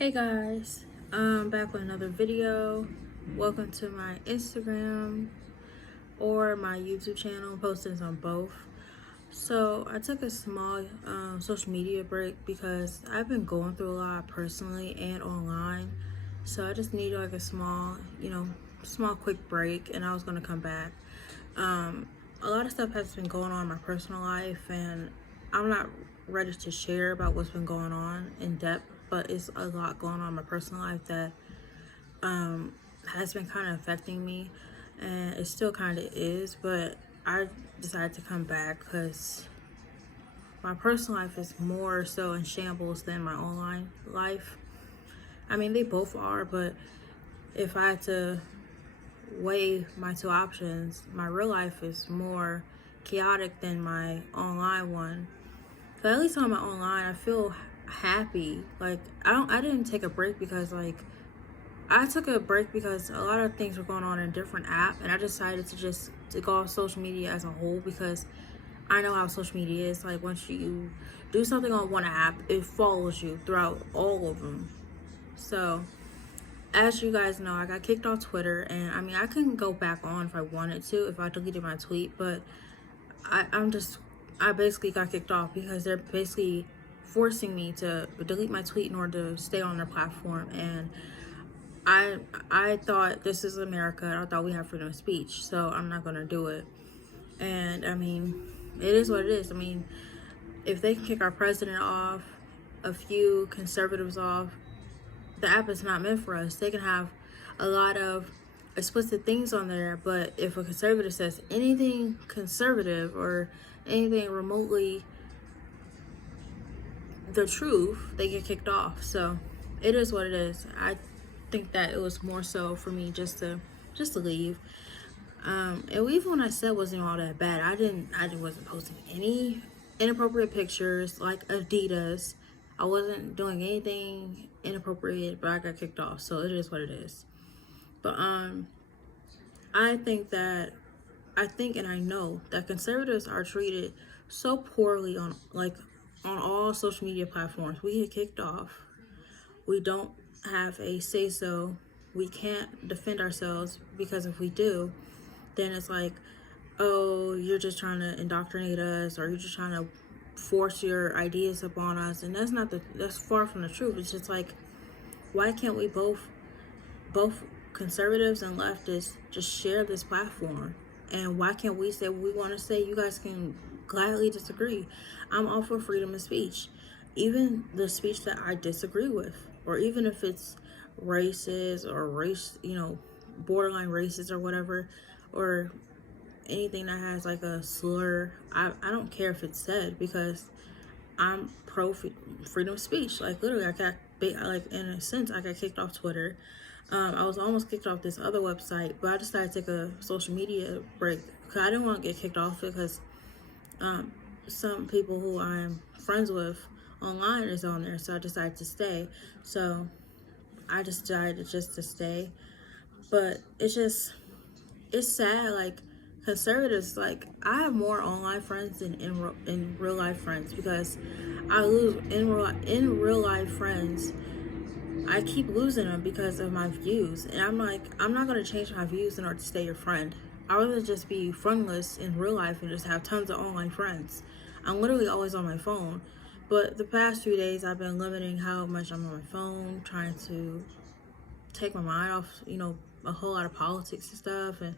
Hey guys, I'm back with another video. Welcome to my Instagram or my YouTube channel. I'm posting on both. So I took a small social media break because I've been going through a lot personally and online. So I just need like a small, small quick break, and I was gonna come back. A lot of stuff has been going on in my personal life, and I'm not ready to share about what's been going on in depth, but it's a lot going on in my personal life that has been kind of affecting me, and it still kind of is. But I decided to come back because my personal life is more so in shambles than my online life. I mean, they both are, but if I had to weigh my two options, my real life is more chaotic than my online one. But at least on my online, I feel happy. Like I didn't take a break because I took a break because a lot of things were going on in a different app, and I decided to go off social media as a whole because I know how social media is. Like once you do something on one app, it follows you throughout all of them. So as you guys know, I got kicked off Twitter, and I mean I couldn't go back on if I wanted to if I deleted my tweet, but I basically got kicked off because they're basically forcing me to delete my tweet in order to stay on their platform. And I thought this is America, and I thought we have freedom of speech, so I'm not gonna do it. And I mean, it is what it is. I mean, if they can kick our president off, a few conservatives off, the app is not meant for us. They can have a lot of explicit things on there, but if a conservative says anything conservative or anything remotely the truth, they get kicked off. So it is what it is. I think that it was more so for me just to leave. And even when I said it wasn't all that bad, I wasn't posting any inappropriate pictures like Adidas. I wasn't doing anything inappropriate, but I got kicked off. So it is what it is. But I think that I think and I know that conservatives are treated so poorly on all social media platforms. We get kicked off. We don't have a say so. We can't defend ourselves because if we do, then it's like, oh, you're just trying to indoctrinate us, or you're just trying to force your ideas upon us, and that's far from the truth. It's just like, why can't we both conservatives and leftists just share this platform? And why can't we say what we want to say? You guys can gladly disagree. I'm all for freedom of speech, even the speech that I disagree with, or even if it's racist or borderline racist or whatever, or anything that has like a slur. I don't care if it's said because I'm pro freedom of speech. Like literally, in a sense, I got kicked off Twitter. I was almost kicked off this other website, but I decided to take a social media break because I didn't want to get kicked off because some people who I'm friends with online is on there, so I decided to stay. So I just decided just to stay, but it's sad. Like conservatives, like I have more online friends than in real life friends because I lose in real life friends. I keep losing them because of my views, and I'm like, I'm not gonna change my views in order to stay your friend. I would rather just be friendless in real life and just have tons of online friends. I'm literally always on my phone, but the past few days I've been limiting how much I'm on my phone, trying to take my mind off, a whole lot of politics and stuff, and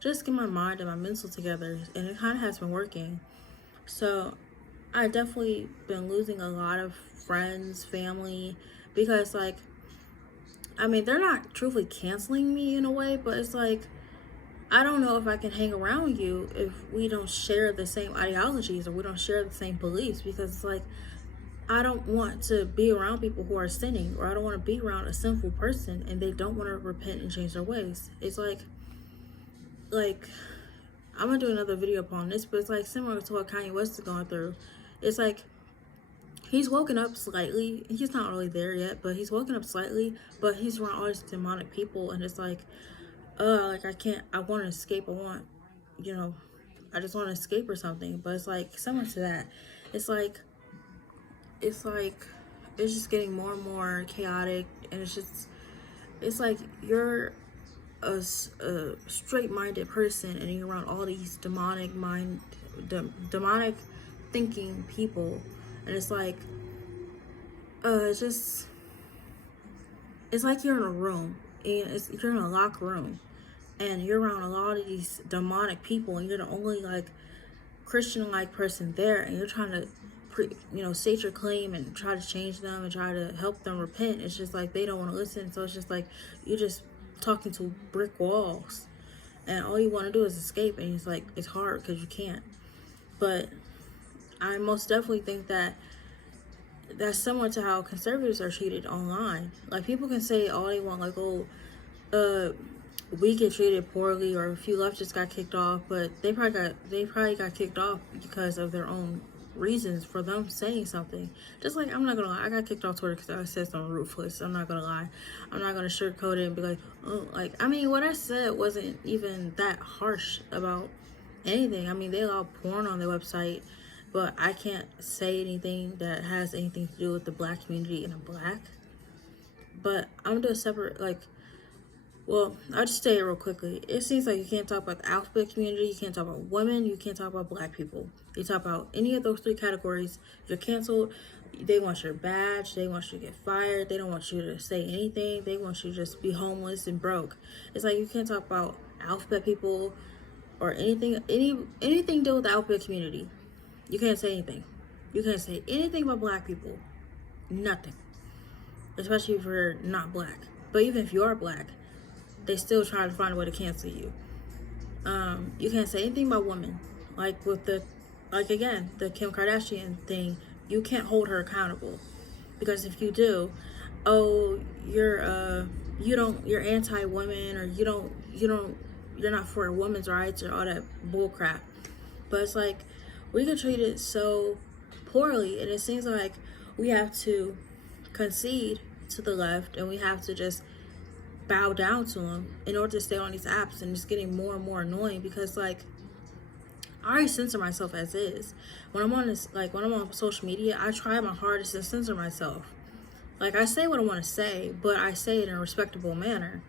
just get my mind and my mental together. And it kind of has been working. So I definitely been losing a lot of friends, family, because like, I mean, they're not truthfully canceling me in a way, but it's like, I don't know if I can hang around you if we don't share the same ideologies or we don't share the same beliefs, because it's like, I don't want to be around people who are sinning, or I don't want to be around a sinful person and they don't want to repent and change their ways. It's like I'm gonna do another video upon this, but it's like similar to what Kanye West is going through. It's like he's woken up slightly. He's not really there yet, but he's woken up slightly. But he's around all these demonic people, and it's like, like I can't. I want to escape. You know, I just want to escape or something. But it's like similar to that. It's like it's just getting more and more chaotic, and it's like you're a straight-minded person and you're around all these demonic thinking people, and it's like it's just, it's like you're in a room, and you're in a locked room, and you're around a lot of these demonic people, and you're the only like Christian-like person there, and you're trying to state your claim and try to change them and try to help them repent. It's just like they don't want to listen, so it's just like you're just talking to brick walls, and all you want to do is escape, and it's like it's hard because you can't. But I most definitely think that that's similar to how conservatives are treated online. Like, people can say all they want, like, oh, we get treated poorly, or a few leftists got kicked off, but they probably got kicked off because of their own reasons for them saying something. Just like, I'm not gonna lie, I got kicked off Twitter because I said something ruthless. I'm not gonna lie. I'm not gonna sugarcoat it and be like, oh, like, I mean, what I said wasn't even that harsh about anything. I mean, they allow porn on their website, but I can't say anything that has anything to do with the black community and I'm black. But I'm gonna do a separate, like, well, I'll just say it real quickly. It seems like you can't talk about the alphabet community, you can't talk about women, you can't talk about black people. You talk about any of those three categories, you're canceled. They want your badge, they want you to get fired, they don't want you to say anything, they want you to just be homeless and broke. It's like you can't talk about alphabet people or anything to do with the alphabet community. You can't say anything. You can't say anything about black people. Nothing. Especially if you're not black. But even if you are black, they still try to find a way to cancel you. You can't say anything about women. Like with the Kim Kardashian thing, you can't hold her accountable. Because if you do, oh, you're anti-women, or you're not for women's rights, or all that bull crap. But it's like, we get treated so poorly, and it seems like we have to concede to the left, and we have to just bow down to them in order to stay on these apps, and it's getting more and more annoying because, like, I already censor myself as is. When I'm on social media, I try my hardest to censor myself. Like, I say what I want to say, but I say it in a respectable manner.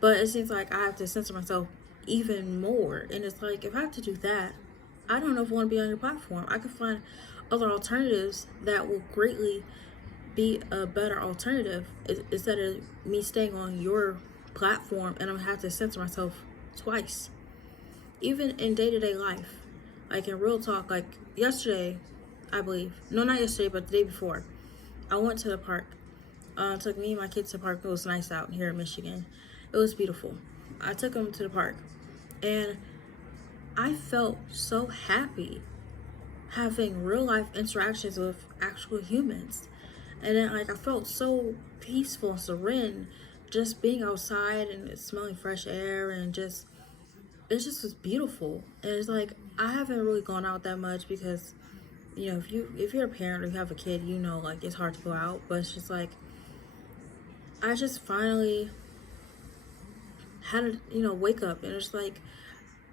But it seems like I have to censor myself even more, and it's like, if I have to do that, I don't know if I want to be on your platform. I could find other alternatives that will greatly be a better alternative instead of me staying on your platform, and I'm gonna have to censor myself twice. Even in day-to-day life, like in real talk, like yesterday, I believe, no, not yesterday, but the day before, I went to the park. Took me and my kids to the park. It was nice out here in Michigan. It was beautiful. I took them to the park, and I felt so happy having real life interactions with actual humans. And then, like, I felt so peaceful and serene just being outside and smelling fresh air, and it just was beautiful. And it's like, I haven't really gone out that much because, if you're a parent or you have a kid, like, it's hard to go out. But it's just like, I just finally had to, wake up, and it's like,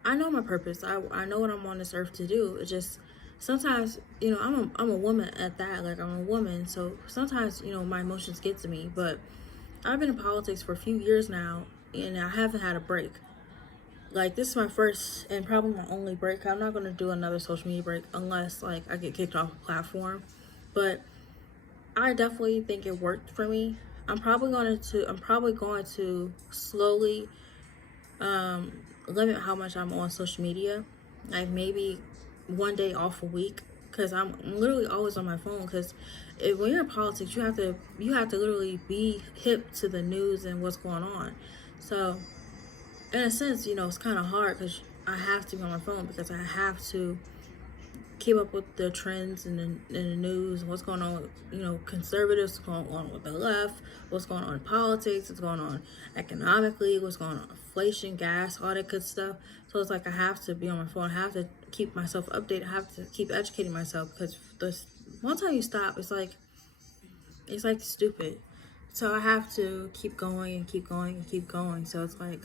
I know my purpose. I know what I'm on this earth to do. It's just, sometimes, I'm a woman at that. Like, I'm a woman, so sometimes, my emotions get to me. But I've been in politics for a few years now, and I haven't had a break. Like, this is my first and probably my only break. I'm not going to do another social media break unless, like, I get kicked off a platform. But I definitely think it worked for me. I'm probably going to slowly limit how much I'm on social media. Like, maybe one day off a week, because I'm literally always on my phone. Because when you're in politics, you have to literally be hip to the news and what's going on. So in a sense, it's kind of hard because I have to be on my phone, because I have to keep up with the trends and the news and what's going on with, conservatives, what's going on with the left, what's going on in politics, what's going on economically, what's going on, inflation, gas, all that good stuff. So it's like, I have to be on my phone. I have to keep myself updated. I have to keep educating myself, because one time you stop, it's like stupid. So I have to keep going and keep going and keep going. So it's like,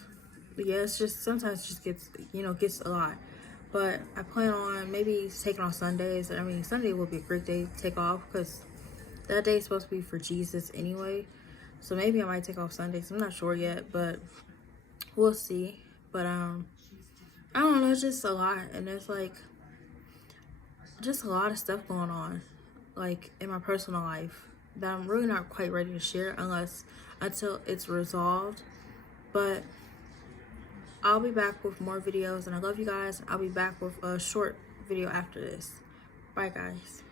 yeah, it's just, sometimes it just gets a lot. But I plan on maybe taking off Sundays. I mean, Sunday will be a great day to take off, because that day is supposed to be for Jesus anyway. So maybe I might take off Sundays. I'm not sure yet, but we'll see. But I don't know, it's just a lot, and there's like just a lot of stuff going on, like in my personal life, that I'm really not quite ready to share until it's resolved. But I'll be back with more videos, and I love you guys. I'll be back with a short video after this. Bye, guys.